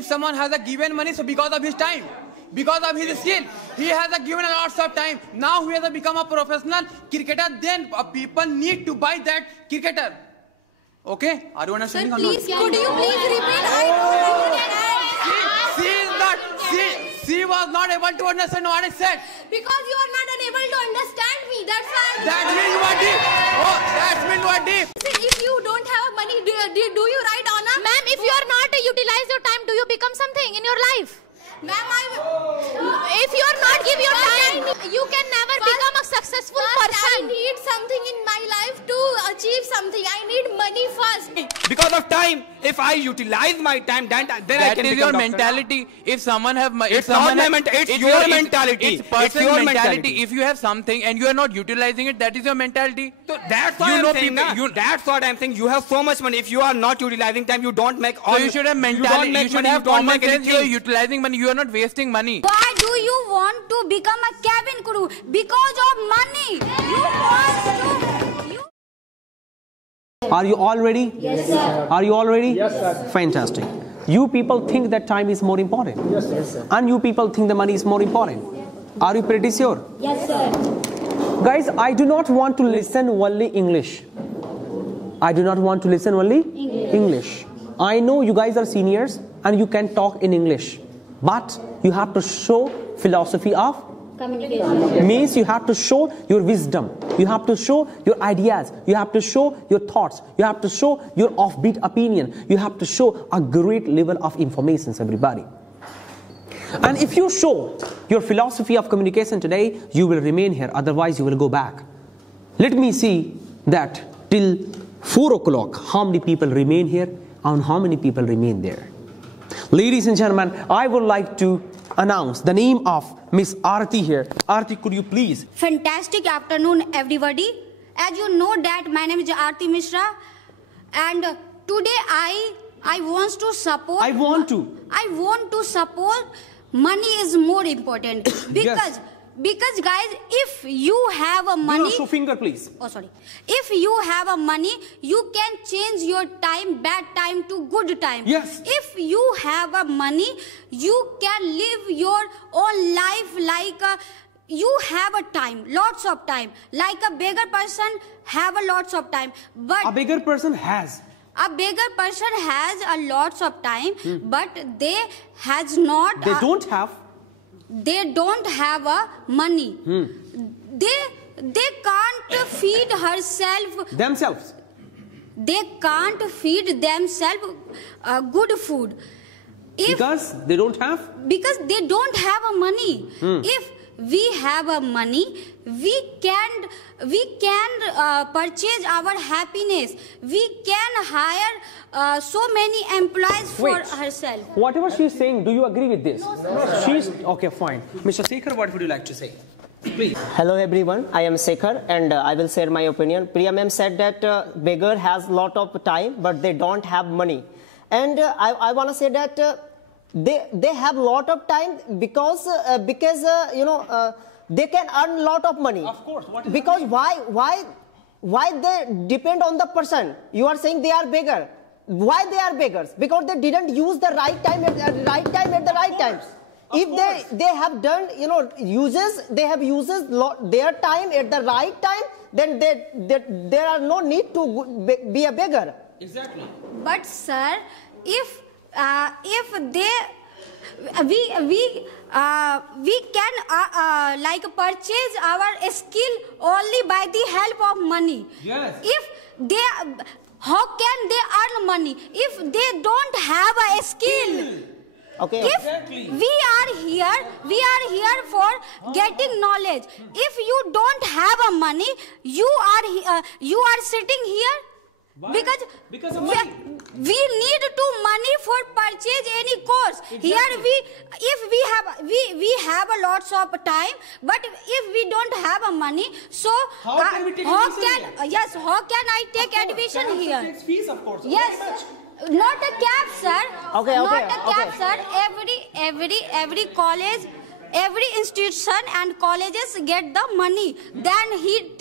if someone has a given money, so because of his time, because of his skill, he has a given a lots of time. Now he has become a professional cricketer. Then people need to buy that cricketer. Okay? Are you understanding? Sir, please, could you please repeat? I don't understand. She was not able to understand what I said. Because you are not unable to understand me. That's why. That means what deep? Oh, that means what deep? If you don't have money, do you write honor? Ma'am, if you are not utilize your time, do you become something in your life? Ma'am, if you are not give your time, you can never become a successful person. I need something in my life to achieve something. I need money first. Because of time, if I utilize my time, then I can become doctor. That is your mentality. If someone have, it's your mentality. It's your mentality. If you have something and you are not utilizing it, that is your mentality. So that's what I'm saying. That's what I'm saying. You have so much money. If you are not utilizing time, you don't make. So you should have mentality. You should have common sense. You are utilizing money. You are not wasting money. Why do you want to become a cabin crew? Because of money. You want to. Are you all ready? Yes, sir. Are you all ready? Yes, sir. Fantastic. You people think that time is more important. Yes, sir. And you people think the money is more important. Are you pretty sure? Yes, sir. Guys, I do not want to listen only English. I do not want to listen only English. I know you guys are seniors and you can talk in English. But you have to show philosophy of communication. Means you have to show your wisdom. You have to show your ideas. You have to show your thoughts. You have to show your offbeat opinion. You have to show a great level of information, everybody. And if you show your philosophy of communication today, you will remain here. Otherwise, you will go back. Let me see that till 4 o'clock, how many people remain here and how many people remain there. Ladies and gentlemen, I would like to announce the name of Miss Aarti here. Aarti, could you please? Fantastic afternoon, everybody. As you know that my name is Aarti Mishra, and today I want to support. I want to support. Money is more important because guys, if you have a money, show finger, please. Oh, sorry. If you have a money, you can change your time, bad time to good time. Yes. If you have a money, you can live your own life like you have a time, lots of time. Like a beggar person have a lots of time, but a beggar person has. A beggar person has a lots of time, but they has not. They don't have a money. They can't feed themselves. They can't feed themselves good food. Because they don't have? Because they don't have a money. If we have a money, we can purchase our happiness. We can hire so many employees for herself. Whatever she is saying, do you agree with this? No, She's okay, fine. Mr. Sekhar, what would you like to say? Please. Hello everyone, I am Sekhar and I will share my opinion. Priya ma'am said that beggar has lot of time but they don't have money. And I want to say that they have lot of time because they can earn lot of money. Of course. Because why they depend on the person? You are saying they are beggar. Why they are beggars? Because they didn't use the right time at the right time. If they have done they have uses their time at the right time, then there are no need to be a beggar. Exactly. But sir, if they we can like purchase our skill only by the help of money. Yes. If they, how can they earn money if they don't have a skill? Okay. If we are here for getting knowledge. If you don't have a money, you are sitting here. Why? Because of money. We need to money for purchase any course. Exactly. Here we have a lots of time, but if we don't have a money, so how can we take admission here? Yes, how can I take admission here? Takes fees, of course. Yes. Not a cap, sir. Okay. Not a cap, sir. Every college, every institution and colleges get the money. Then he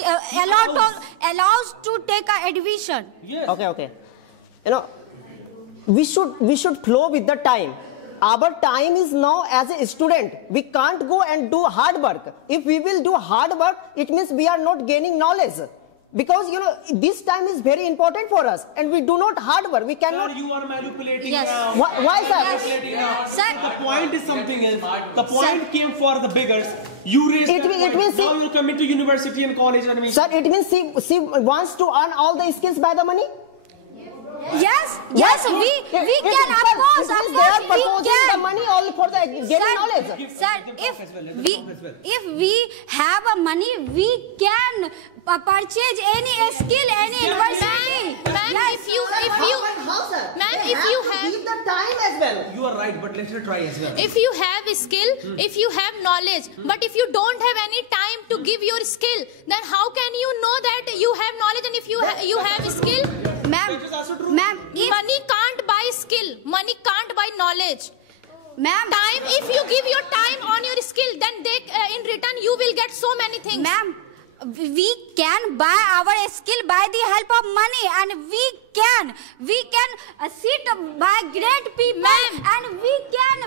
allows to take a admission. Yes. Okay. We should flow with the time. our time is now as a student. We can't go and do hard work. If we will do hard work, it means we are not gaining knowledge. Because, you know, this time is very important for us and we do not hard work. We cannot. Sir, you are manipulating Yes. now. Why, sir? Manipulating now. Sir. The point is something else. The point came for the beggars. You raised It that mean- it point. means Now he- you're coming to university and college and Sir, it means she wants to earn all the skills by the money? Yes, yes, we can, of course, They are we proposing can. the money only for the getting knowledge. Sir, if we have a money, we can purchase any skill, any university. Ma'am, Yes. if you, ma'am, if you have, the time as well. you are right, but let her try as well. if you have skill, if you have knowledge, but if you don't have any time to give your skill, then how can you know that you have knowledge and if you have skill? Ma'am, Money can't buy skill. Money can't buy knowledge. ma'am, Time, if you give your time on your skill, then they, in return you will get so many things. ma'am, we can buy our skill by the help of money, and we can sit by great people, and we can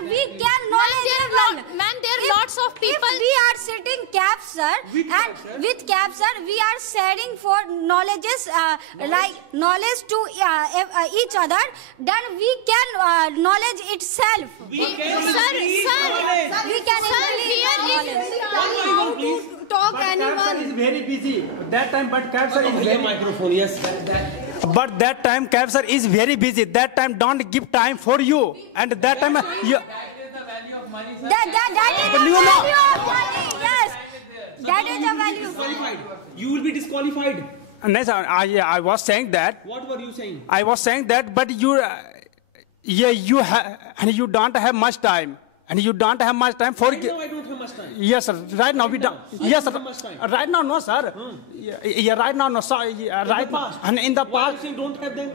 knowledgeable. Ma'am, there are lots of people. If we are sitting caps, sir, and with caps, sir, we are sharing for knowledges, like knowledge to each other, then we can knowledge itself. We can Sir, increase sir, knowledge. We can here is talk Capsar anyone. is very busy. That time, but Capsar is very Microphone, yes. But that time Capsar is very busy. That time don't give time for you. And that time you. That is But the you know- value of money. Yes, that is the value. Disqualified. You will be disqualified. No, sir, I was saying that. What were you saying? I was saying that, but you, and you don't have much time. And you don't have much time for. Right now I don't have much time. Yes, sir. Right now we don't. Yes, sir. don't have much time. Right now, no, sir. Yeah, right now, no, sir. Yeah, right now. past. And in the Why are you past, saying don't have them?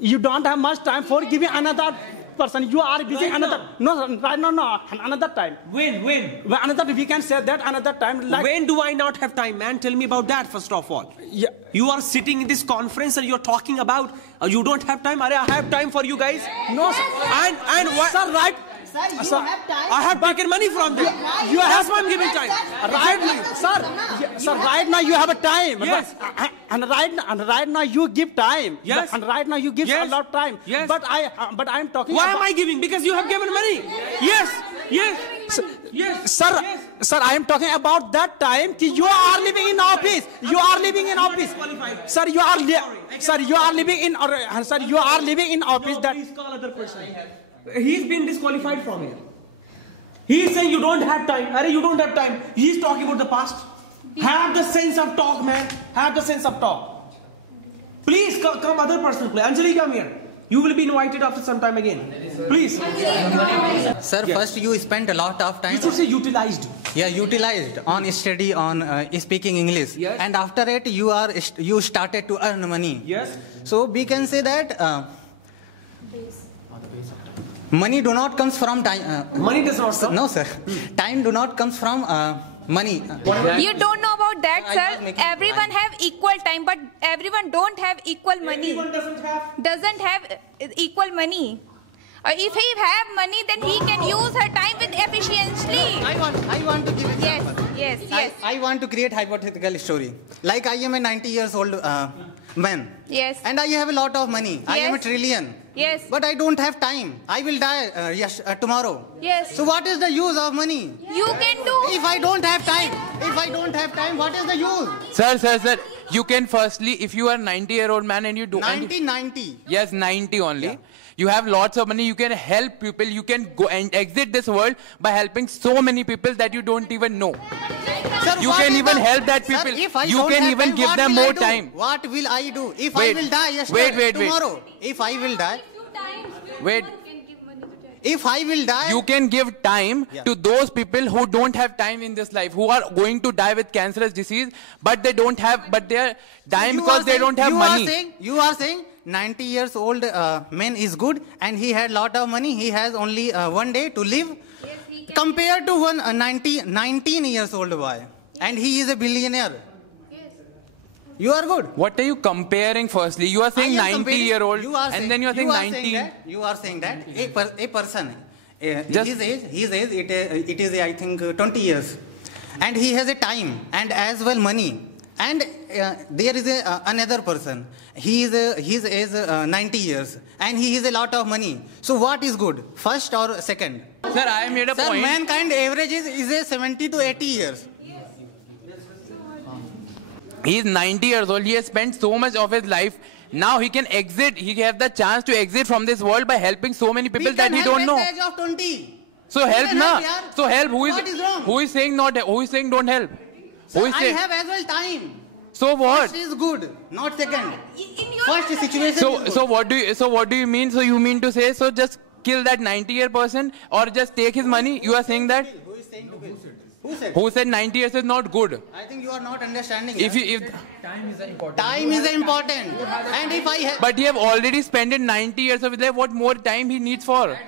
you don't have much time for giving another person. You are busy Right another. now. No, sir, right now, no. Another time. When? Well, another, we can say that another time. Like, When do I not have time, man? Tell me about that first of all. Yeah. You are sitting in this conference and you're talking about you don't have time. I have time for you guys. No, sir. And what? Sir, right. Sir, you Sir, have time. I have taken money from them. You That's have- why I'm giving time. Right now, sir, right now you have a time. Yes. And right now you give time. Yes. And right now you give Yes. a lot of time. Yes. But I'm talking. Why about, am I giving? Because you have given money. Yes. Yes. Yes. Sir, Yes. sir, I am talking about that time. Ki you are living in office. You are living in office. Disqualified. Sir, you are living in. Sir, you are living in office. No, That. please call other person. He's been disqualified from here. He's saying you don't have time. Arey, you don't have time. He's talking about the past. Have the sense of talk, man. Have the sense of talk. Please come other person. Play. Anjali, come here. You will be invited after some time again. Please. Sir, first you spent a lot of time. You should say utilized. Yeah, utilized on study on speaking English. Yes. And after it, you started to earn money. Yes. So we can say that money do not comes from time. Money does not come. No, sir. Time do not comes from money. You don't know about that, I was sir. making Everyone time. have equal time, but everyone don't have equal money. Everyone doesn't have. Equal money. If he have money, then he can use her time with efficiently. I want to give example. Yes. I want to create hypothetical story. Like I am a 90 years old man. Yes. And I have a lot of money. I am a Yes. trillion. Yes. But I don't have time. I will die tomorrow. Yes. So what is the use of money? You can do. If I don't have time, what is the use? Sir, you can firstly, if you are 90-year-old man and you do 90. yes, 90 only. You have lots of money. You can help people. You can go and exit this world by helping so many people that you don't even know. Sir, You what can is even the- help that Sir, people. if I You don't can have even time, give what them will I more do? time. What will I do? If Wait. I will die Wait. tomorrow, if I will die, Wait, if I will die, you can give time to those people who don't have time in this life, who are going to die with cancerous disease, but they don't have, but they are dying You because are they saying- don't have money. You are saying 90 years old man is good and he had lot of money. He has only one day to live. Compared to one 19 years old boy, and he is a billionaire. You are good. What are you comparing firstly? You are saying I am 90-year-old you are and then you are saying 19. You are saying that a person, his age, it is I think 20 years, and he has a time and as well money. And there is another person. His age 90 years, and he has a lot of money. So what is good, first or second? Sir, I made a point. Mankind average is a 70 to 80 years. He is 90 years old. He has spent so much of his life. Now he can exit. He has the chance to exit from this world by helping so many people that he don't know. At the age of 20. So help na. So help. What is wrong? Who is saying not? Who is saying don't help? Who is I saying? have as well time. So what? First is good, not second. First situation. So what do you mean? So you mean to say just kill that 90-year person or just take his money? You are saying that? Who is saying to kill? Who said? Who said 90 years is not good? I think you are not understanding. If time is important. Time is important. And if I have. But he have already spent 90 years of his life. What more time he needs for?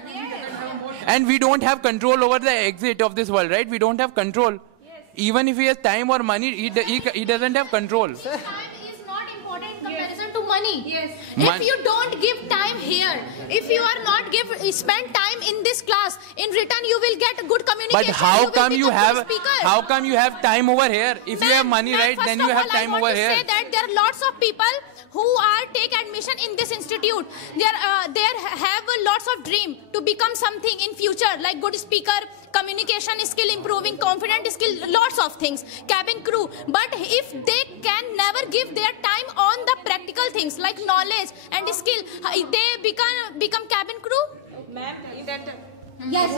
And we don't have control over the exit of this world, right? We don't have control. Even if he has time or money, he doesn't have control. Time is not important in comparison to money. Yes. If you don't give time here, if you are not spend time in this class, in return you will get good communication. But how come you have time over here? If you have money, right, then you have time over here. I want to say that there are lots of people who take admission in this institute. There have lots of dream to become something in future, like good speaker, communication skill, improving confident skill, lots of things, cabin crew. But if they can never give their time on the practical things like knowledge and skill, they become cabin crew. Ma'am, Yes.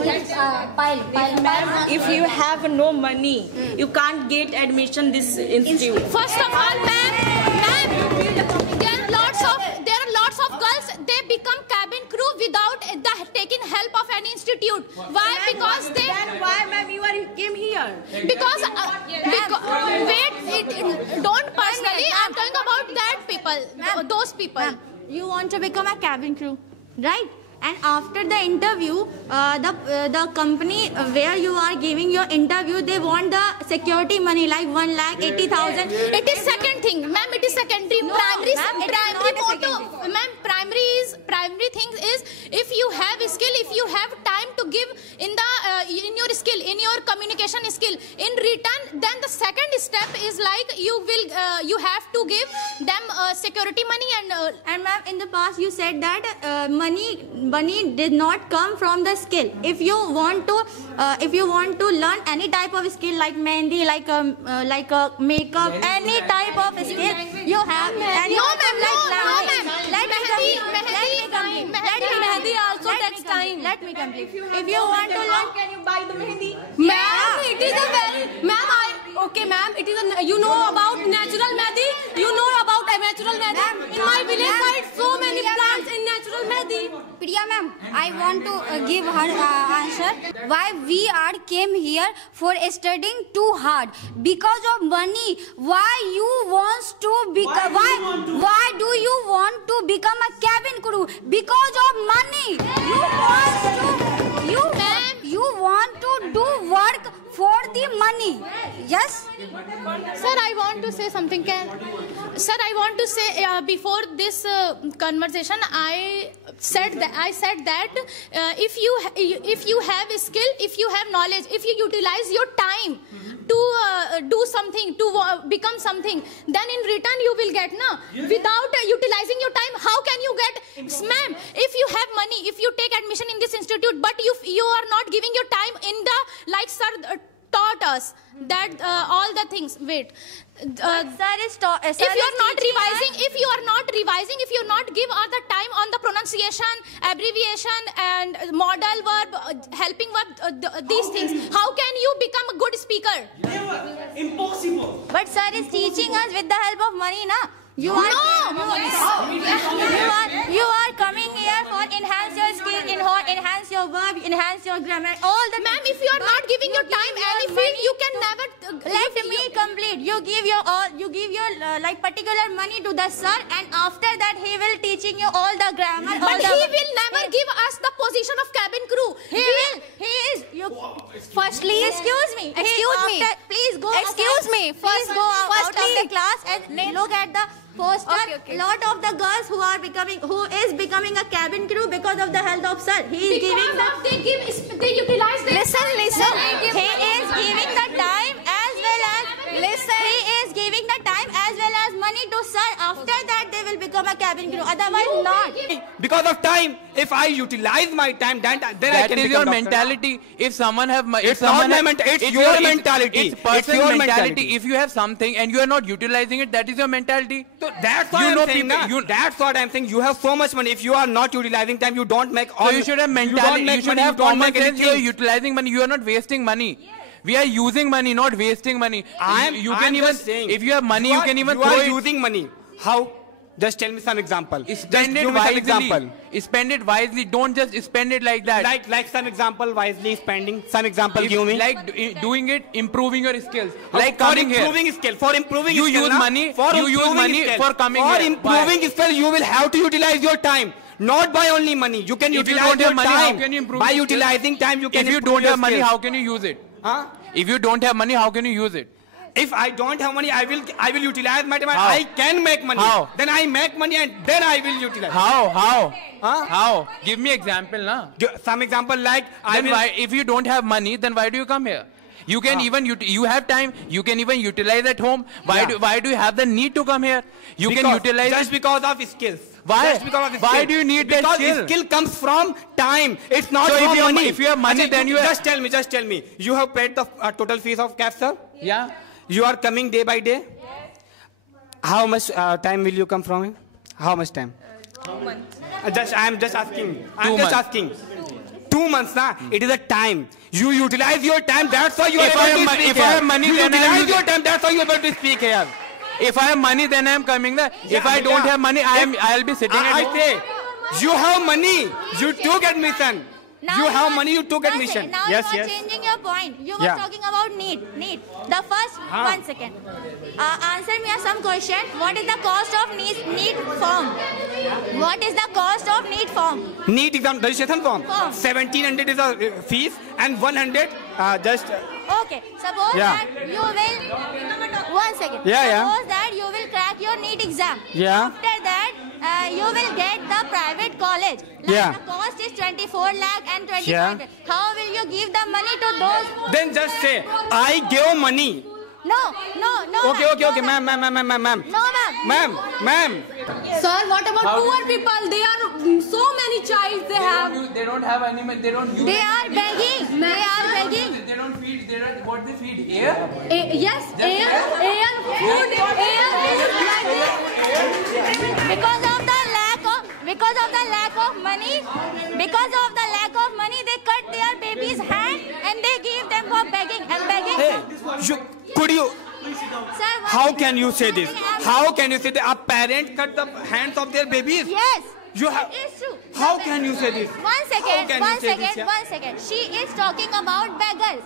If you have no money, you can't get admission this institute. First of all, ma'am, there are lots of girls. They become cabin crew without taking help of any institute. Why? Because they. Then why, ma'am, you came here? Because don't personally. I'm talking about that people, those people. You want to become a cabin crew, right? And after the interview, the company where you are giving your interview, they want the security money like 1,80,000. It is second thing, ma'am. It is secondary. No, Primary thing is if you have skill, if you have time to give in your skill, in your communication skill, in return, then the second step is like you have to give them security money and ma'am, in the past you said that money did not come from the skill. If you want to learn any type of skill like mehndi, like makeup, any type of skill, you have. Let me complete. If you want to learn, can you buy the mehndi? Ma'am, it is a very. Okay, ma'am, it is you know about natural mehndi. You know about a natural mehndi. In my village side, so many plants in natural mehndi. Priya ma'am, I want to give her answer. Why we came here for studying too hard? Because of money. Why you want to become? Why do you want to become a cabin crew? Because of money. You want to do work for the money. Yes. Sir, I want to say something. Sir, I want to say before this conversation, I said that if you have a skill, if you have knowledge, if you utilize your time to do something, to become something, then in return you will get. Without utilizing your time, how can you get? Ma'am, if you have money, if you take admission in this institute, but you are not giving your time in the, like sir taught us that all the things. Wait. If you are not revising, if you not give all the time on the pronunciation, abbreviation and modal verb, helping verb, these things, how can you become a good speaker? Never. Impossible. But sir is teaching us with the help of money, na? You are coming here for enhance your skill, enhance your verb, enhance your grammar, all the. Ma'am, if you are not giving your time any field, you can never. Let me complete. You give your like particular money to the sir, and after that he will teaching you all the grammar. But he will never give us the position of cabin crew. He is. Firstly, excuse me. Please go. Excuse me. First go out of the class and look at the poster. Lot of the girls who is becoming a cabin crew because of the health of sir. He is giving they utilize the listen. He is giving the time as well as He is giving the time as well as money to sir. After that, they will become a cabin crew. Otherwise, not. Because of time, if I utilize my time, then I can That is your become mentality. If someone have, It's not my mentality. It's your mentality. It's personal your mentality. If you have something and you are not utilizing it, that is your mentality. So that's what I'm saying. That's what I'm saying. You have so much money. If you are not utilizing time, you don't make. So you should have mentality. You should have common sense. You are utilizing money. You are not wasting money. We are using money, not wasting money. You can even saying, if you have money, you can even you throw are it. using money. How? Just tell me some example. Spend it wisely. Spend it wisely. Don't just spend it like that. Like some example wisely spending. Some example give me. Like doing it, improving your skills. Like for coming here. improving skill. For improving You skill. use money. You use money for coming here. here. For improving skill, you will have to utilize your time. Not by only money. You can If you utilize don't your have money, time. how can you improve By your skills? utilizing time, you can If you improve don't your have money, skills. how can you use it? Huh? If you don't have money, how can you use it? If I don't have money, I will utilize my time. How? I can make money. How? Then I make money and then I will utilize. How? Huh? How? Give me example, na. Some example like Why, if you don't have money, then why do you come here? You can even you have time. You can even utilize at home. Why do you have the need to come here? You can utilize just because of skills. Why? Just because of Why skill. do you need that because skill? Skill comes from time. It's not So from money. if you have money, then you just tell me. You have paid the total fees of CAF, sir? Yeah. You are coming day by day. How much time will you come from it? How much time? 2 months. I'm just asking. 2 months, na? It is a time. You utilize your time. That's why you are able to speak. If I have money, you then utilize your time. That's why you are able to speak here. If I have money, then I am coming there. If I don't have money, I'll be sitting at home. I say, you have money. You took admission. Now you have money. You took admission. Now Yes, you are yes. changing your point. You were Yeah. talking about need. The first, 1 second. Answer me some question. What is the cost of need form? What is the cost of need form? NEET exam registration form. 1700 is a fees and 100 just. Okay. Suppose Yeah. that you will. 1 second. Yeah. Suppose that you will crack your NEET exam. Yeah. After that, you will get the private college. Yeah. The cost is 24 lakh and 25 Yeah. lakh. How will you give the money to those? Then just say, I give money. No. Okay, ma'am. No, ma'am. Ma'am. Sir, what about poor people? They are so many child they have. They don't have any money. They don't use. They are begging. They are begging. They don't feed. What they feed? Air. Yes, air, food, air is like this. Because of the lack of money, they cut their baby's hand and they give them for begging and begging. Hey, could you? Sir, How can you say this? How can you say that a parent cut the hands of their babies? Yes. You have. It is true. How can you say this? 1 second. can you say this, yeah? 1 second. She is talking about beggars.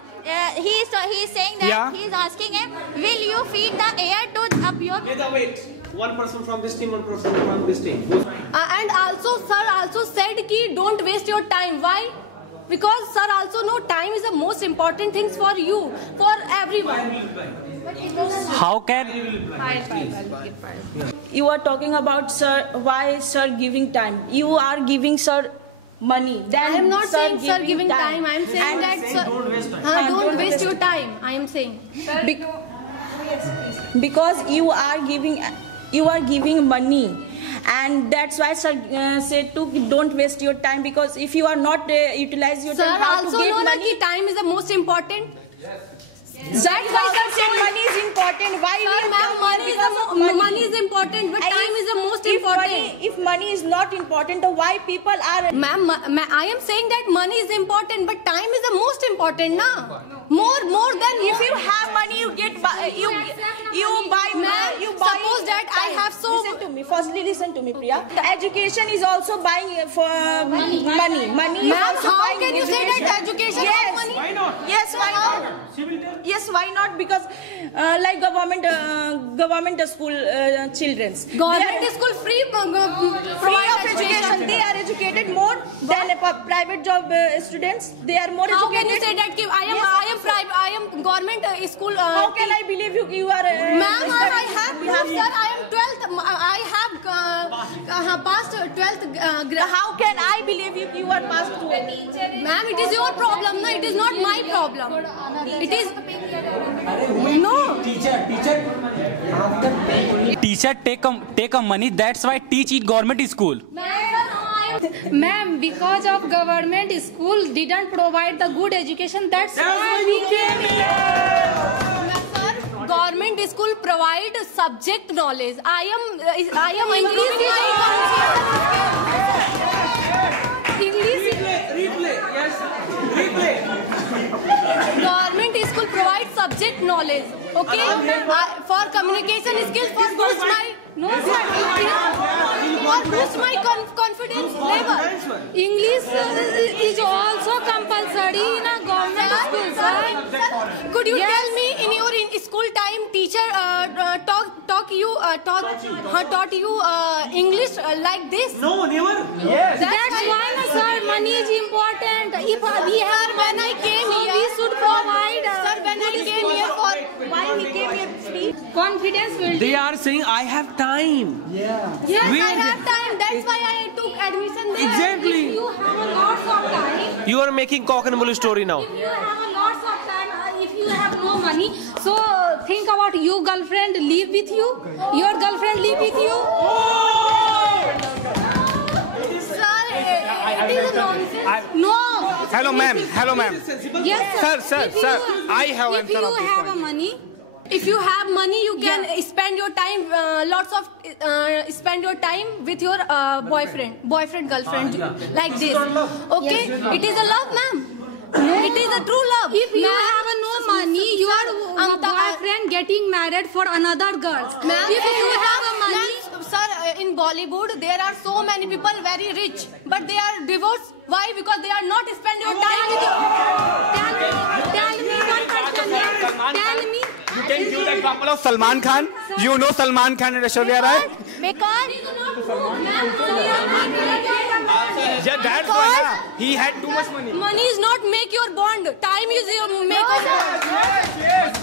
He is saying that Yeah. he is asking him, will you feed the air to up your? Wait. One person from this team, one person from this team. And also, sir also said ki don't waste your time. Why? Because sir also know time is the most important things for you, for everyone. How can you are talking about sir? Why sir giving time? You are giving sir money. Then I am not saying sir giving time. time. I am saying And that sir, don't waste time. don't waste your time. I am saying. Because you are giving money, and that's why sir said to don't waste your time, because if you are not utilize your Sir time, how also to get know that money? ki time is the most important. That's why sir said money is important. Why Sir, ma'am, money is important, but time is the most important. If money is not important, then why people are? Ma'am, I am saying that money is important, but time is the most important, na? More than If you have money, you get you buy. Ma'am, You buy. suppose that I have so. Listen to me. Firstly, listen to me, Priya. The education is also buying for money. Money. is Ma'am, also how buying can you say that education Yes. is money? Why not? Yes, why not? Yes, why not? Because like government school children's. Government school free Of education, they are educated more than private job students. They are more How educated. can you say that? Ki I am government school. How can I believe you? You are. Ma'am, I have proof, sir. I am 12th. I have passed 12th grade. How can I believe if you are past 12th? Ma'am, it is your problem, no? It is not my problem. It is... No. Teacher take a money. That's why teach in government school. Ma'am, because of government school didn't provide the good education, that's why we came here. Government school provide subject knowledge. I am increasing Replay. Yes. Replay. Government school provide subject knowledge. Okay? For communication skills, for boost my confidence level. English is also compulsory in a government school, sir. Could you tell me in your school time teacher taught you English like this? No, never. Yes. That's why, sir, money is important. If we have when I came here, we should provide. Sir, when I came here for why we came here, speak. Confidence building. They are saying I have time. Yeah. Yes, I have time. That's why I took admission there. Exactly. If you have a lots of time. You are making cock and bull story now. If you have a lots of time, if you have no money, so think about your girlfriend live with you. Your girlfriend live with you. Sir, it is nonsense. No. Hello, ma'am. Yes, sir. Sir. I have If you have a money. If you have money, you can spend your time, spend your time with your boyfriend, girlfriend, like this. Okay, it is a love, ma'am. It is a true love. If you have no money, your boyfriend getting married for another girl. If you have a money, sir, in Bollywood there are so many people very rich, but they are divorced. Why? Because they are not spend your time with you. Tell me one question. Tell me. You can give the example of Salman Khan. You know Salman Khan and Aishwarya Rai? Yeah, that's why he had too much money. Money is not make your bond. Time is your make your bond. Yes.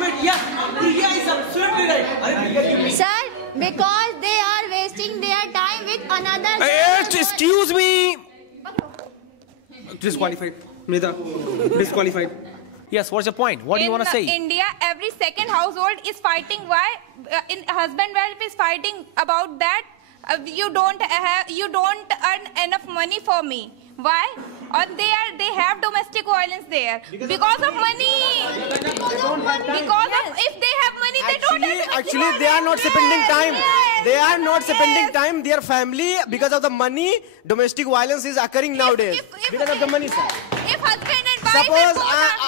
Wait. Yes. Priya is absolutely right. Sir, because they are wasting their time with another. Excuse me. Disqualified. Nida. Disqualified. Yes, what's your point? What do you want to say? In India, every second household is fighting. Why? In husband-wife is fighting about that. You don't earn enough money for me. Why? Or they have domestic violence there because of money. Because if they have money, they don't have. Actually, they are not spending time. They are not spending time. Their family, because of the money, domestic violence is occurring nowadays. Because of the money, sir. If husband and wife. Suppose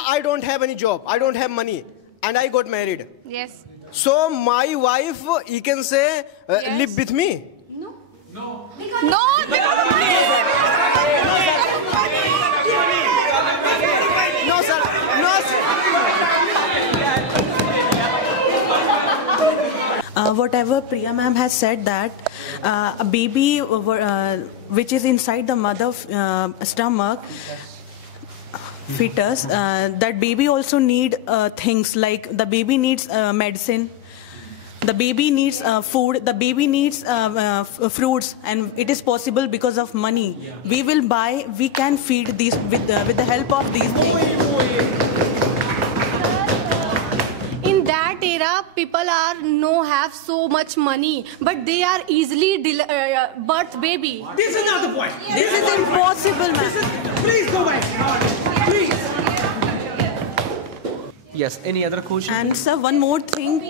I don't have any job, I don't have money, and I got married. Yes. So my wife, you can say, live with me. No. No, sir. Whatever Priya ma'am has said that a baby which is inside the mother's stomach, fetus, that baby also need things like the baby needs medicine, the baby needs food, the baby needs fruits, and it is possible because of money. We will buy, we can feed these with the help of these things. In that era, people have so much money, but they are easily birth baby. This is not the point. This is impossible, man. Please go back. Please. Yes, any other question? And sir, one more thing.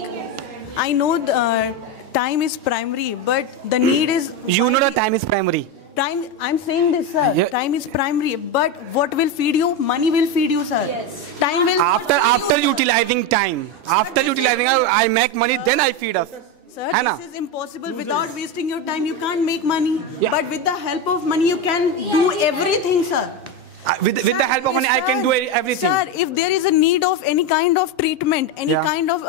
I know the time is primary, but the need is... You know the time is primary. Time, I'm saying this, sir. Yeah. Time is primary, but what will feed you? Money will feed you, sir. Yes. Time will... After utilizing time. After utilizing, I make money, then I feed us. Sir, this is impossible. Without wasting your time, you can't make money. Yeah. But with the help of money, you can do everything, sir. With the help of money, I can do everything. Sir, if there is a need of any kind of treatment, any kind of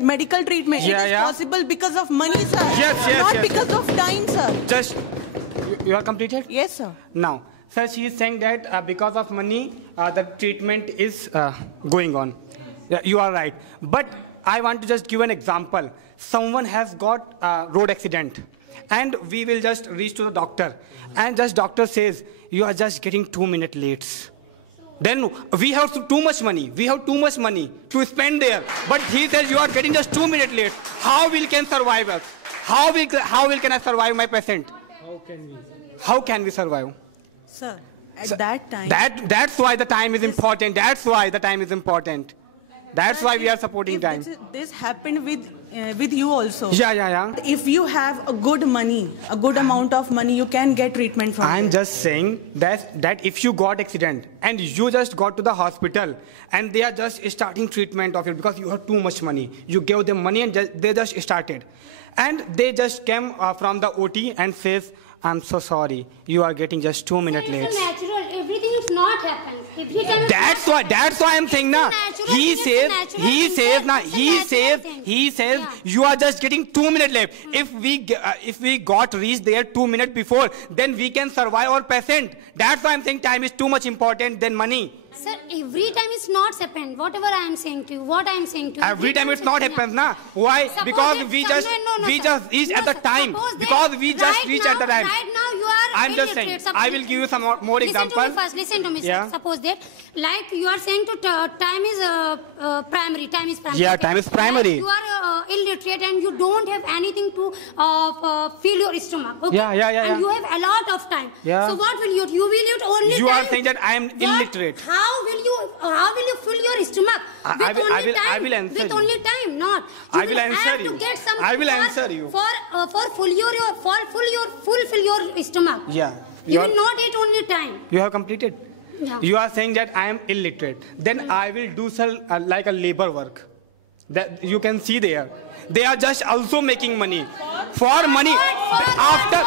medical treatment, it is possible because of money, sir. Yes. Not because of time, sir. Just, you are completed? Yes, sir. Now, sir, she is saying that because of money, the treatment is going on. Yeah, you are right. But I want to just give an example. Someone has got a road accident, and we will just reach to the doctor, and just doctor says, you are just getting 2 minutes late. Then we have too much money. We have too much money to spend there. But he says you are getting just 2 minutes late. How will can survive us? How will can I survive my patient? How can we survive? Sir, at that time. That's why the time is important. That's why the time is important. That's why we are supporting time. This happened with you also. Yeah. If you have a good amount of money, you can get treatment from I'm it. just saying that if you got accident and you just got to the hospital and they are just starting treatment of it because you have too much money. You gave them money and they just started. And they just came from the OT and says, I'm so sorry, you are getting just 2 minutes late. It's natural. Everything is not happen. Every time That's why I'm saying na. He says you are just getting 2 minutes left. If we got reached there 2 minutes before, then we can survive our patient. That's why I'm saying time is too much important than money. Sir, every time it's not happen. Whatever I am saying to you, Every time it's not happens, na. Why? Because we just reach at the time. Because we just reach at the time. Right now you are I'm just saying. I will give you some more examples. Listen to me, Yeah. sir. Suppose that, like you are saying time is primary. Yeah, time is primary. Like you are illiterate and you don't have anything to fill your stomach. Okay? Yeah. And you have a lot of time. Yeah. So what will you do? You will eat only You time. are saying that I am illiterate. How will you fill your stomach? I will answer with you. only time, not. I will answer you. To get something I will answer you. For fulfill your stomach. Yeah. You will not eat only time. You have completed. Yeah. You are saying that I am illiterate. Then I will do like a labor work. That you can see there. They are just also making money. For money. After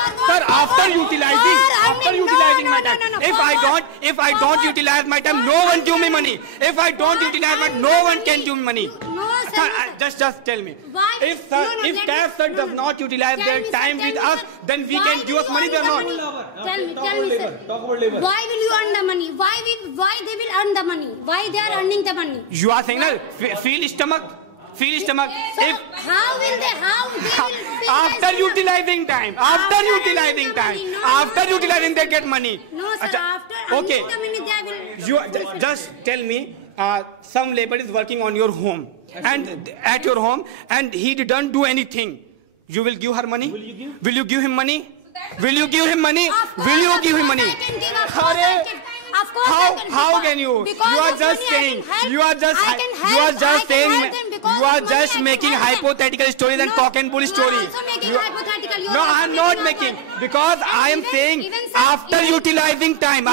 utilizing my time. If I don't utilize my time, no one give me money. If I don't utilize my time, no one can give me money. Sir, just tell me. If CAF sir does not utilize their time with us, then we can give us money or not. Tell me, sir. Why will you earn the money? Why they will earn the money? Why they are earning the money? You are saying that feel stomach. So how will they after utilizing time, after utilizing they get money. No, sir. After okay. earning the money, they will. You just tell me. Some labor is working on your home and at your home, and he didn't do anything. You will give her money? Will you give him money? Will you give him money? Will you give him money? How can you? You are just saying. You are just making hypothetical stories and cock and bull stories. No, I am not making, because I am saying after utilizing time,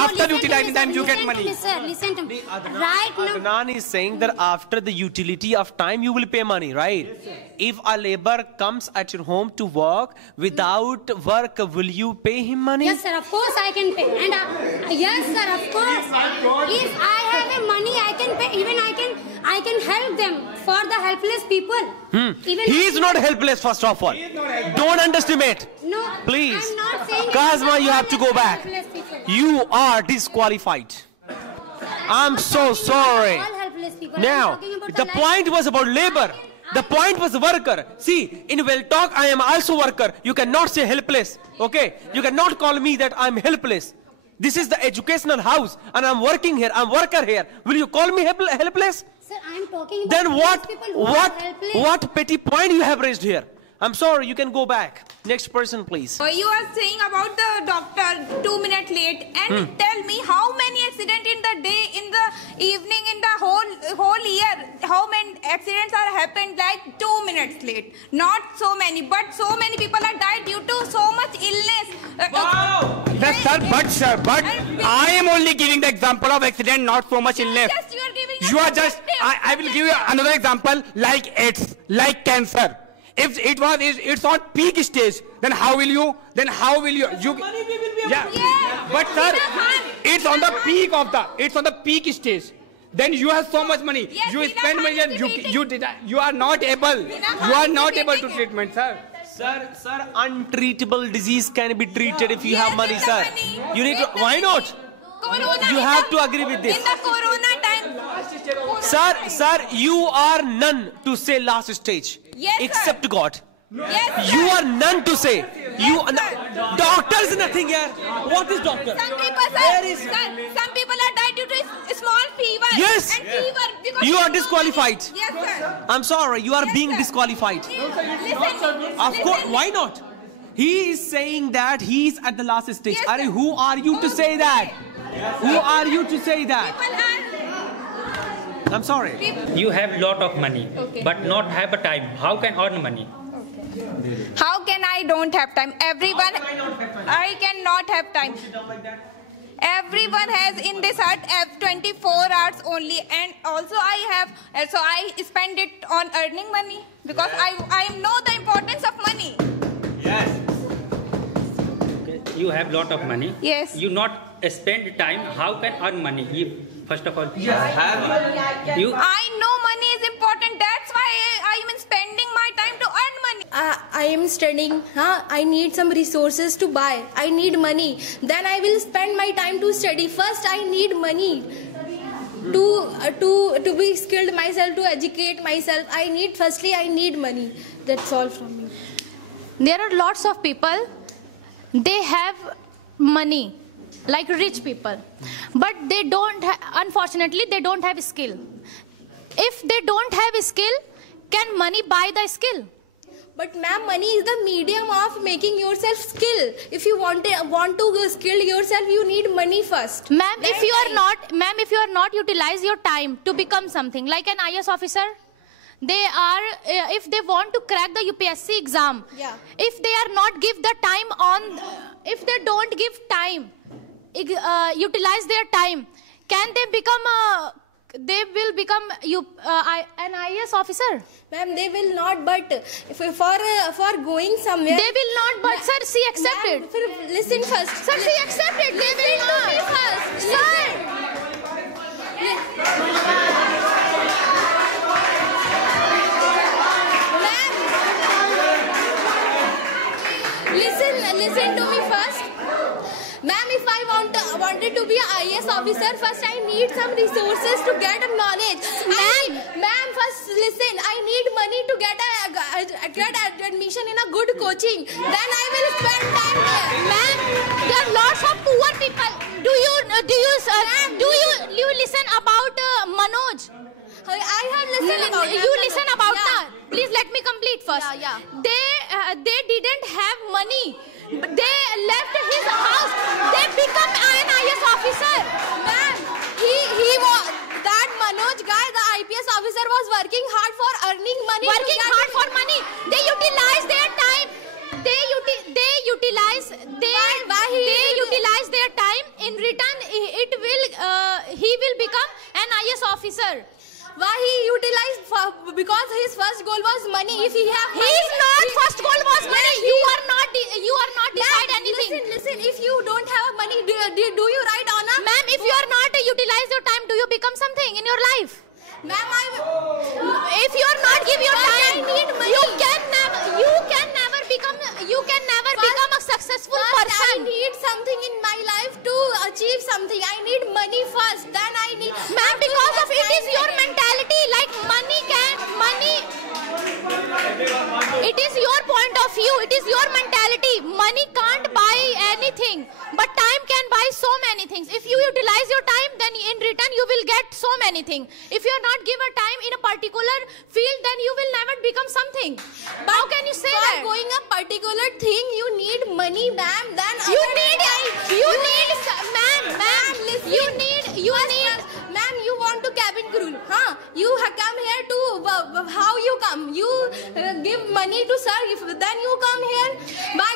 you get money. Listen to me. Right now, Adnan is saying that after the utility of time you will pay money, right? If a labor comes at your home to work without work, will you pay him money? Yes, sir. Of course, I can pay. And yes, sir. Of course. If I have money, I can pay. Even I can help them for the helpless people. He is not helpless, first of all. Don't underestimate. No, please. I'm not saying Kazma, you have to go back. You are disqualified. I'm so sorry. Now, the point was about labor. The point was worker. See, in Well Talk, I am also worker. You cannot say helpless. Okay? You cannot call me that I'm helpless. This is the educational house, and I'm working here. I'm worker here. Will you call me helpless? Sir, I'm talking about then people who are helpless. what petty point you have raised here? I'm sorry, you can go back. Next person, please. You are saying about the doctor 2 minutes late, and tell me how many accidents in the day, in the evening, in the whole year, how many accidents are happened like 2 minutes late? Not so many, but so many people are died due to so much illness. Wow! But I am only giving the example of accident, not so much illness. Yes, you are just. I will give you another example, like AIDS, like cancer. If it's on peak stage, then how will you? Yeah. But sir, it's on the peak stage. Then you have so much money. Yes, you spend money and you are not able. You are not able to treatment, sir. Sir, untreatable disease can be treated if you have money, sir. You need to. Why not? Corona, you have to agree with this. In the corona time, Sir, you are none to say last stage. Yes, sir. Except God. Yes, You are none to say. Doctor is nothing here. What is doctor? Some people are died due to small fever. Yes. And fever because You are disqualified. Yes, sir. I'm sorry, you are being disqualified. Listen. Of course, why not? He is saying that he is at the last stage. Yes, Arey, who are you to say that? Who are you to say that? I'm sorry. You have lot of money, but not have a time. How can earn money? How can I don't have time? Everyone, I cannot have time. Everyone has in this earth 24 hours only, and also I spend it on earning money because I know the importance of money. Yes. Okay. You have lot of money. Yes. You not spend time. How can earn money? First of all, I know money is important. That's why I am spending my time to earn money. I am studying. I need some resources to buy. I need money. Then I will spend my time to study. First, I need money to be skilled myself, to educate myself. I need money. That's all from me. There are lots of people, they have money, like rich people, but they don't, unfortunately, they don't have skill. If they don't have skill, can money buy the skill? But ma'am, money is the medium of making yourself skill. If you want to skill yourself, you need money first. Ma'am, if you are not utilize your time to become something like an IAS officer, they are, if they want to crack the UPSC exam, if they are not give the time on, if they don't give time, utilize their time, can they become they will become an IAS officer? Ma'am, they will not, but for going somewhere. They will not, but sir, she accepted. Listen first. Sir, she accepted. They will not. Listen to me first. Sir. Listen to me first. Ma'am, if I wanted to be an IAS officer, first I need some resources to get knowledge. Ma'am, first listen. I need money to get admission in a good coaching. Then I will spend time there. Ma'am, there are lots of poor people. Do you listen about Manoj? I have listened about that. You listen about that. Please let me complete first. They didn't have money. They left his house. They become an IAS officer. Ma'am, he was that Manoj guy, the IPS officer, was working hard for earning money. They utilize their time. They utilize their time. In return, he will become an IAS officer. Why he utilized because his first goal was money. If he have money, his first goal was money. You are not decide anything. Listen. If you don't have money, do you write honor? Ma'am, if you are not utilize your time, do you become something in your life? Ma'am, if you are not give your time, you can never become a successful person. I need something in my life to achieve something. I need money first. Then I need. Ma'am, because of it is your mentality. Like it is your point of view. It is your mentality. Money can't buy anything, but time can buy so many things. If you utilize your time, then in return you will get so many things. If you are not given time in a particular field, then you will never become something. But how can you say that? For going a particular thing, you need money, ma'am. Then ma'am, you want to cabin crew, huh? You come here to how you come? You give money to sir. Then you come here by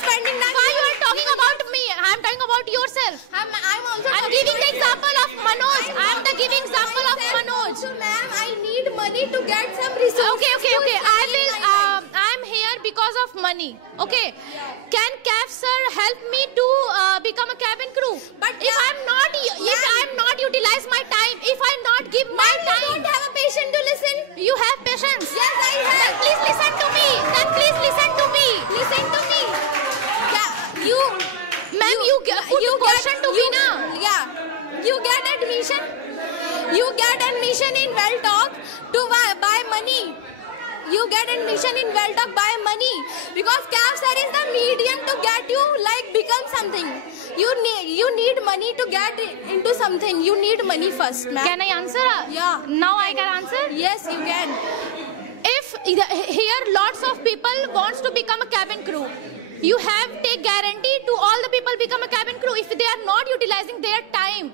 spending time. Why you are talking about me? I am talking about yourself. I'm giving the example of Manoj. I am giving example of Manoj. So, ma'am, I need money to get some resources. Okay. I am here because of money. Okay. Can CAF sir help me to become a cabin crew? But if I am not utilize my time, if I not give my time, you don't have a patience to listen. You have patience. Yes, I have. Then please listen to me. Listen to me. Ma'am, you put question to me now. Yeah. You get admission. admission in Welltalk to buy money. You get admission in Welltalk by money because CAF sir is the medium to get you like become something. You need money to get into something. You need money first. Can I answer? Yeah. Now I can answer? Yes, you can. If here lots of people wants to become a cabin crew, you have take guarantee to all the people become a cabin crew if they are not utilizing their time.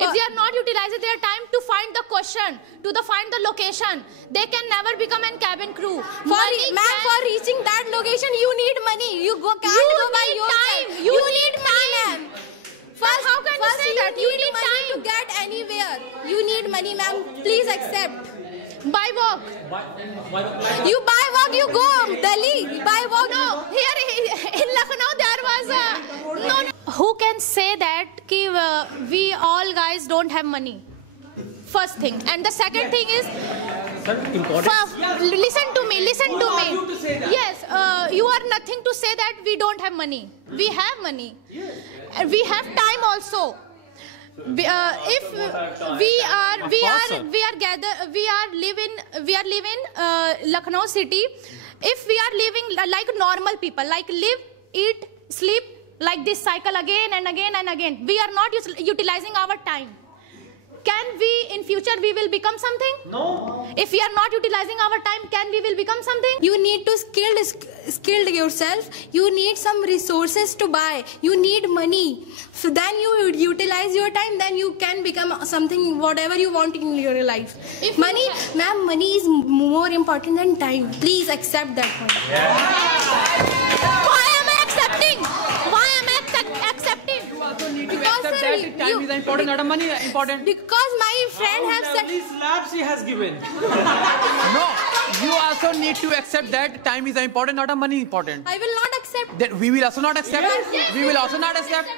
If they are not utilizing their time to find the question, to find the location, they can never become a cabin crew. For reaching that location, you need money. You can't go by your time. You need time. First, how can you say that? You need money to get anywhere. You need money, ma'am. Please accept. By walk. You by walk, you go Delhi. By walk. No, here in Lucknow there was a no. Who can say that we all guys don't have money? First thing, and the second thing is. Listen to me. Yes, you are nothing to say that we don't have money. We have money. We have time also. If we are living Lucknow city. If we are living like normal people, like live, eat, sleep, like this cycle again and again and again, we are not utilizing our time. Can we in future we will become something? No. If we are not utilizing our time, can we will become something? You need to skill yourself. You need some resources to buy. You need money. So then you utilize your time. Then you can become something, whatever you want in your life. If money, ma'am, money is more important than time. Please accept that point. Why am I accepting? Time is important, not money is important. Because my friend has said. These labs he has given. No, you also need to accept that time is important, not money important. I will not accept. That we will also not accept. Yes. We will also not accept.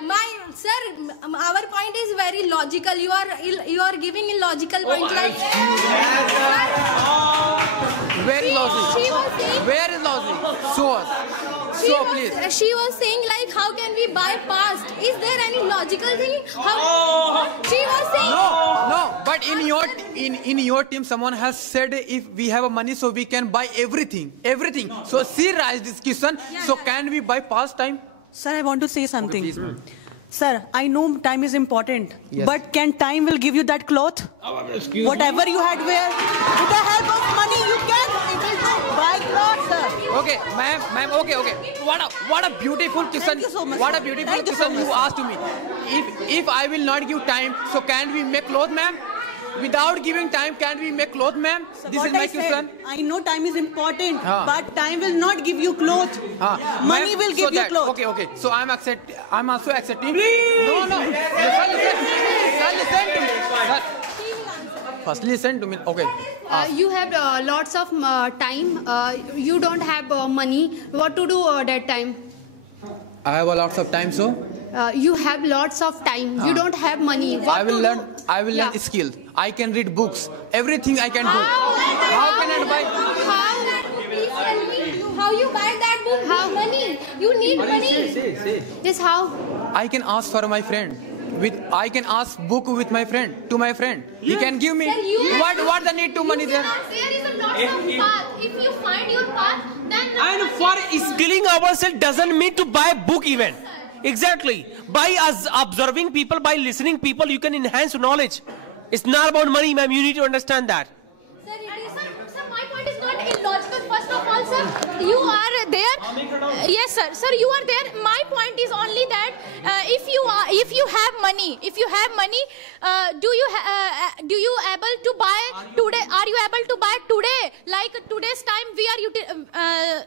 Sir, our point is very logical. You are giving illogical point like. Where is logic? She was saying. Where is logic? Show us. Please. She was saying like, how can we buy past? Is there any logical thing? She was saying. No. But in your team, someone has said if we have money, so we can buy everything. So she raised this question. So can we buy past time? Sir, I want to say something. Okay, please. Sir, I know time is important, yes. But can time will give you that cloth? Whatever you had wear, with the help of money you can buy clothes, sir. Okay, ma'am, okay. What a beautiful question. Thank you so much. What a beautiful question so you asked to me. If I will not give time, so can we make clothes, ma'am? Without giving time, can we make clothes, ma'am? So this is my question. I know time is important, but time will not give you clothes. Money will give you clothes. Okay. So I'm also accepting. Please. No. Sir, listen to me. Sir. First, listen to me. Okay. You have lots of time. You don't have money. What to do that time? I have lots of time, so. You have lots of time. You don't have money. What I will learn skill. I can read books. Everything I can do. How can I buy? Please tell me how you buy that book with money. You need money. Say. This how? I can ask for my friend. I can ask book with my friend to my friend. He can give me. What the need to money there? There is a lot of path. If you find your path, then. And for skilling ourselves doesn't mean to buy book even. Exactly. By us observing people, by listening people, you can enhance knowledge. It's not about money, ma'am. You need to understand that. Sir, my point is not illogical. First of all, sir, you are there. Yes, sir. Sir, you are there. My point is only that if you have money, do you able to buy today? Are you able to buy today? Like today's time, we are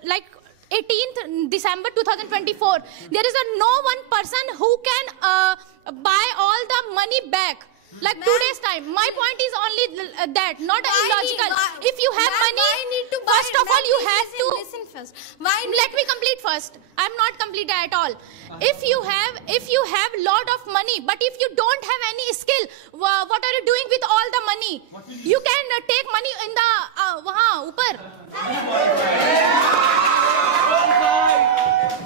like 18th December 2024. There is no one person who can buy all the money back. Like today's time. My point is only that, not illogical. If you have money, first of all, you have to listen first. Let me complete first. I'm not complete at all. If you have lot of money, but if you don't have any skill, what are you doing with all the money? You can take money in the upar.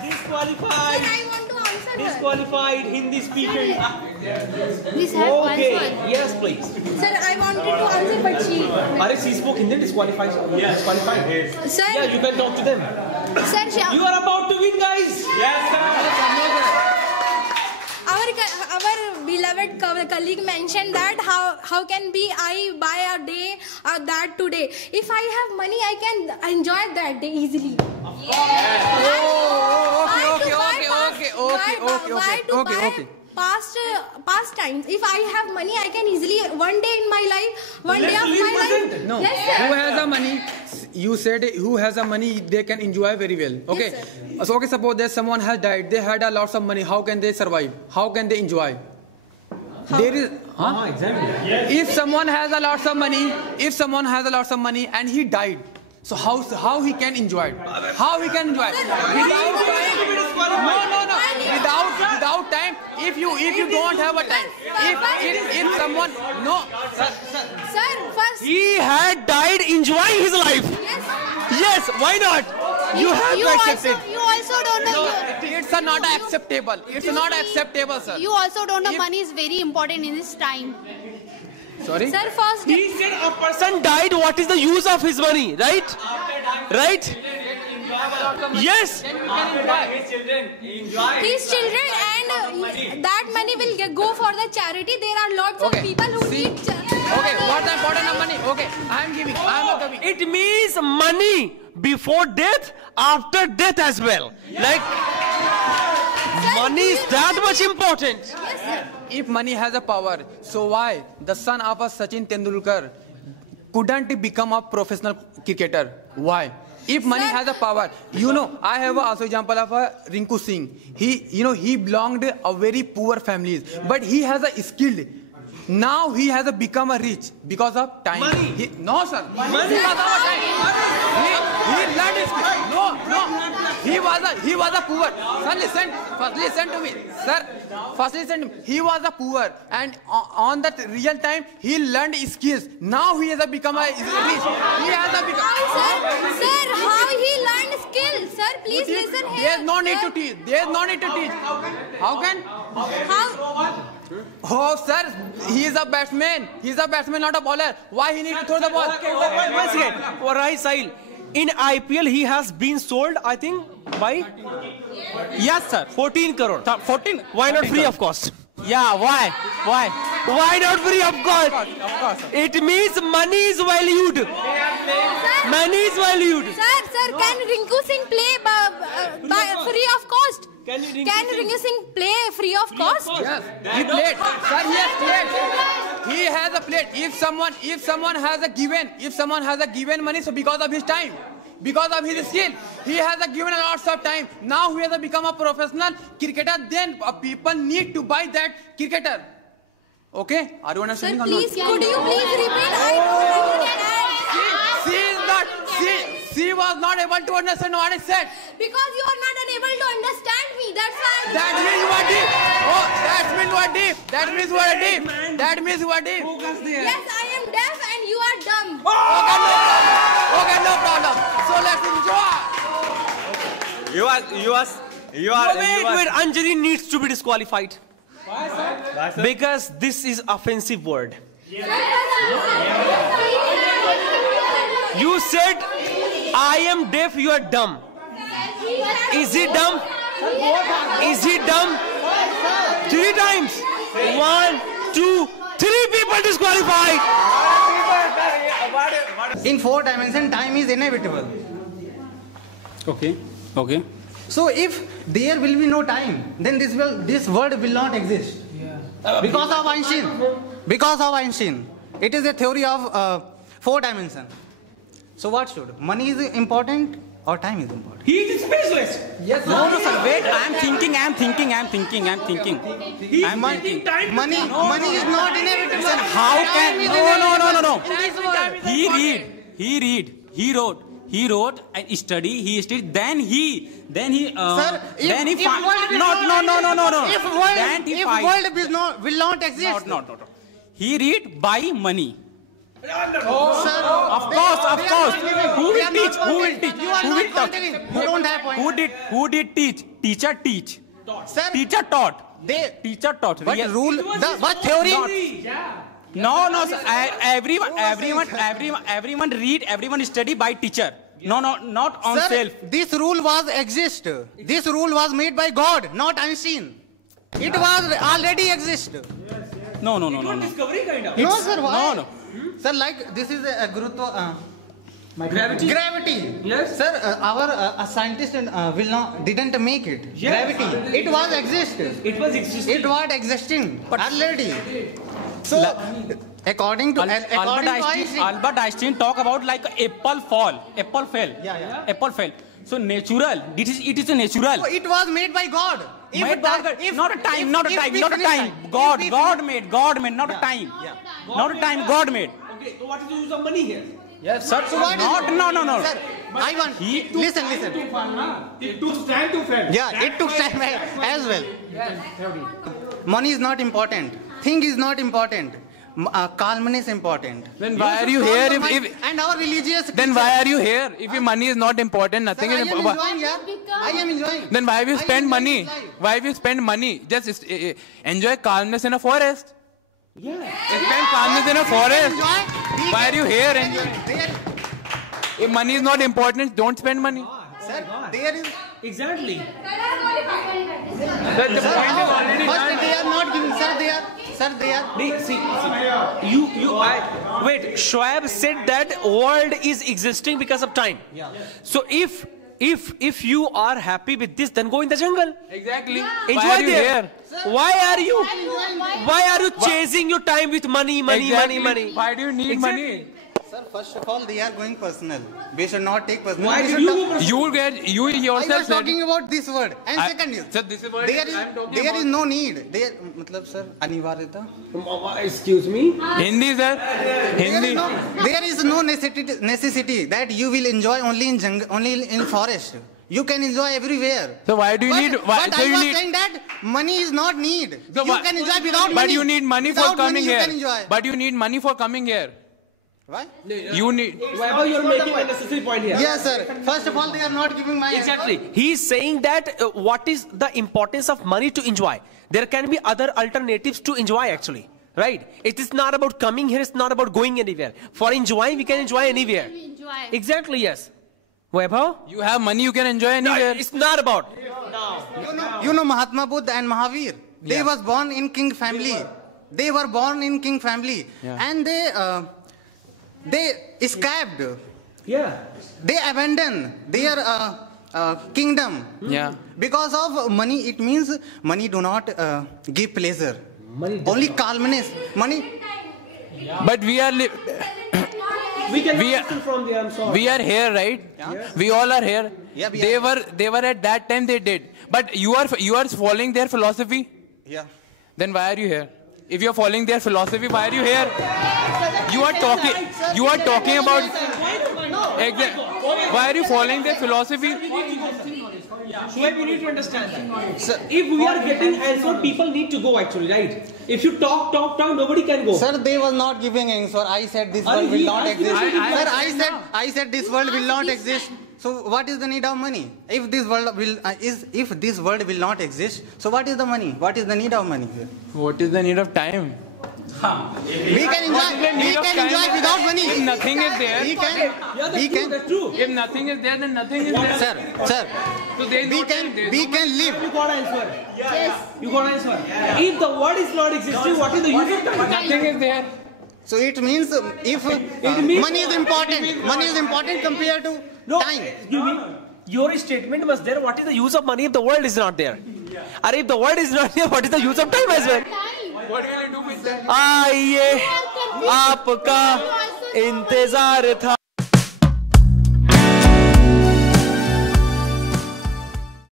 Disqualified. I want to answer Disqualified Hindi speaking. This has Okay. one. Yes, please. Sir, I wanted to answer, but she. She spoke Hindi. Disqualified. Disqualified. Sir. Yeah, you can talk to them. Sir, You are about to win, guys. Yes, our beloved colleague mentioned that how can be I buy a day that today? If I have money, I can enjoy that day easily. Okay. Past times. If I have money, I can easily one day in my life, one day of my life. No. Yes, sir. Who has the money? You said who has the money, they can enjoy very well. Okay. Yes, So okay, suppose that someone has died, they had a lots of money. How can they survive? How can they enjoy? There is. Exactly. If someone has a lots of money, and he died, so how he can enjoy it? How he can enjoy it? Without time? No. Without time. If you don't have a time, if someone Sir, first. He had died enjoying his life. Yes, why not? You have to accept it. You also don't know. It's not acceptable. It's not acceptable, sir. You also don't know money is very important in this time. Sorry? Sir, first. He said a person died. What is the use of his money? Right? Right? Yes. His children and that money will go for the charity. There are lots of people who need. Okay, what's the importance of money? Okay, I am giving. It means money before death, after death as well. Like money is that much important. Yes, sir. If money has a power, so why the son of a Sachin Tendulkar couldn't become a professional cricketer? Why? If money has a power, I have also example of a Rinku Singh. He belonged a very poor families, but he has a skilled. Now he has become a rich because of time. Money. No, sir. Money. Because of time. He learned his skill. No. He was a poor. Sir, listen to me. Sir, first listen to me. He was a poor, and on that real time he learned skills. Now he has become a rich. He has become. Sir, how he learned skills? Sir, please listen here. There's no need to teach. How can? How? Oh, sir, he is a batsman. He's a batsman, not a bowler. Why he need to throw the ball? Okay, one second. Alright, Sahil. In IPL, he has been sold, I think, by? Yes, sir. 14 crore. 14? Why not free of cost? Yeah, why? Why not free of cost? Of course. It means money is valued. Money is valued. Sir, can Rinku Singh play by free of cost? Can Rinku Singh play free of cost? Yes, he played. Sir, he has played. He has a played. If someone has a given money, so because of his time, because of his skill, he has a given a lots of time. Now he has become a professional cricketer. Then people need to buy that cricketer. Okay, are you understanding? Sir, please, could you please repeat? I don't understand. She was not able to understand what I said. Because you are not unable to understand me. That's why. That means you are deep. Oh, that means you are deep. That means you are deep. Yes, I am deaf and you are dumb. Okay, no problem. So let's enjoy. Wait. Anjali needs to be disqualified. Why, sir? Because this is offensive word. You said, I am deaf, you are dumb. Is he dumb? Is he dumb? 3 times. 1, 2, 3 people disqualified. In 4 dimensions, time is inevitable. Okay. So if there will be no time, then this world will not exist. Because of Einstein. It is a theory of 4 dimensions. So what should? Money is important or time is important? He is specialist. Yes. No, sir. Wait. I am thinking. Money is not inevitable. Sir, how can? No. He wrote and studied. Then he. Sir, if world will not exist. No. He read by money. Sir, of course. Who will teach? You don't have point. Who did teach? Teacher teach. Sir, Teacher taught. Teacher taught. But Real- rule, but theory. No, sir. Everyone read, everyone study by teacher. No, not on Sir, self. this rule was exist. This rule was made by God, not Einstein. It was already exist. No. Discovery kind of. No, sir. Why? No. Sir, like this is a Gurutva. Gravity. Gravity. Yes. Sir, our scientist didn't make it. Yes. Gravity. It was exist. It was existing. It was existing already. So, according to Albert Einstein talk about like apple fall. Apple fell. Yeah. Apple fell. So natural. It is a natural. So it was made by God. Made by God. Not a time. God made, not a time. Not a time, God made. Okay, so what is the use of money here? Yes, sir. So what No. Sir, I want. Listen. It took stand to fall. Yeah, it took time as well. Money is not important. Thing is not important. Calmness is important. Then why are you here and our religious? Then why are you here? If your money is not important, nothing is important. I am enjoying. Then why have you spent money? Why have you spent money? Just enjoy calmness in a forest. Spend calmness in a forest. Why are you here? If money is not important, don't spend money. Sir, there is exactly. The point is already First, done. they are not giving. Sir, they are. Wait, Shoaib said that world is existing because of time. So if you are happy with this, then go in the jungle. Exactly. Enjoy Why are you there. here? Why are you chasing your time with money? Exactly. Why do you need money? Sir, first of all, they are going personal. We should not take personal. Why We did should you talk- You I yourself was said. talking about this word. And second is, Sir, this is what there I'm talking is about. no need. Matlab, sir, anivaryata. Excuse me. Hindi, sir. Hindi. There is no necessity that you will enjoy only in jungle, only in forest. You can enjoy everywhere. So why do you need? But I was saying that money is not need. So You can enjoy without money. But you need money for Without coming money, here. You can enjoy. But you need money for coming here. Why? You need. Why you're making a necessary point here? Yes, sir. First of all, they are not giving my Exactly. He is saying that what is the importance of money to enjoy? There can be other alternatives to enjoy actually. Right? It is not about coming here, it's not about going anywhere. For enjoying, we can enjoy anywhere. Exactly, yes. Vaibhav? You have money, you can enjoy anywhere. No, it's not about. You know Mahatma Buddha and Mahavir. They was born in king family. They were born in king family. And they escaped. Yeah. They abandoned their kingdom. Yeah. Because of money, it means money do not give pleasure. Only calmness. Money. But we are. We can listen from there, I'm sorry. We are here, right? Yeah. We all are here. Yeah, we they are. were at that time they did. But you are following their philosophy. Yeah. Then why are you here? If you are following their philosophy, why are you here? You are talking about. Why are you following their philosophy? Shoaib, you need to understand that. Sir, if we are getting answer, people need to go actually, right? If you talk, nobody can go. Sir, they was not giving answer. I said this world will not exist. Sir, I said this world will not exist. So what is the need of money? If this world will not exist, so what is the money? What is the need of money here? What is the need of time? We can enjoy without money. If nothing is there, That's true. If nothing is there, then nothing is there. Sir, So there is we no time, there is can live. You got answer. Yes. You got answer. If the world is not existing, what is the use of time? Nothing is there. So it means if money is important compared to time. Excuse me. Your statement was there. What is the use of money if the world is not there? Or if the world is not there, what is the use of time as well? What will you do with that? आइए आपका इंतजार था